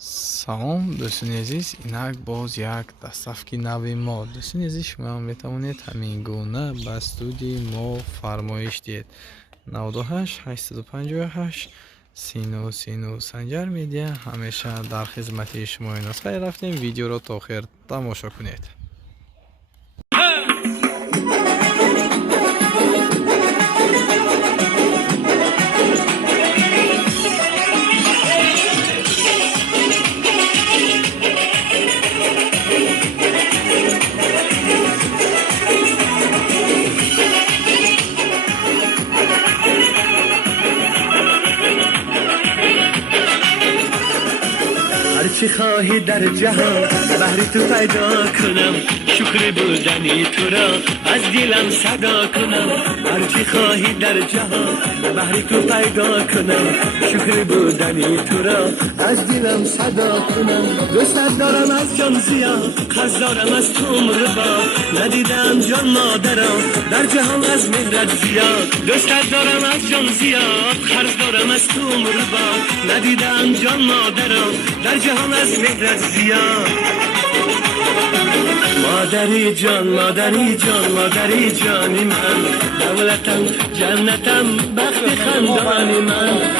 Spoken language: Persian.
салом дӯстони азиз, инак боз як дастсафки нави мо. Дӯстони азиз, шумо метавонед ҳамин гуна ба студияи мо фармоиш диҳед. 98 858 39 санҷар медиа ҳамеша дар хизмати шумои нусхаи рафтем. Видеоро то охир тамошо кунед. هرچی خواهی در جهان بهر تو پیدا کنم، شکر بودنی تو را از دلم صدا کنم. هرچی خواهی در جهان بهر تو پیدا کنم، شکر بودنی تو را از دلم صدا کنم. دوست دارم از جان زیاد، قرض دارم از تو عمر با، ندیدم جان مادرم در جهان از مهرت زیاد. دوست دارم از جان زیاد، قرض دارم از تو عمر با، ندیدم جان مادرم در جهان از مهرت زیاد. مادری جان، مادری جان، مادری جانی من، دولتم جنتم بخت خندانی من.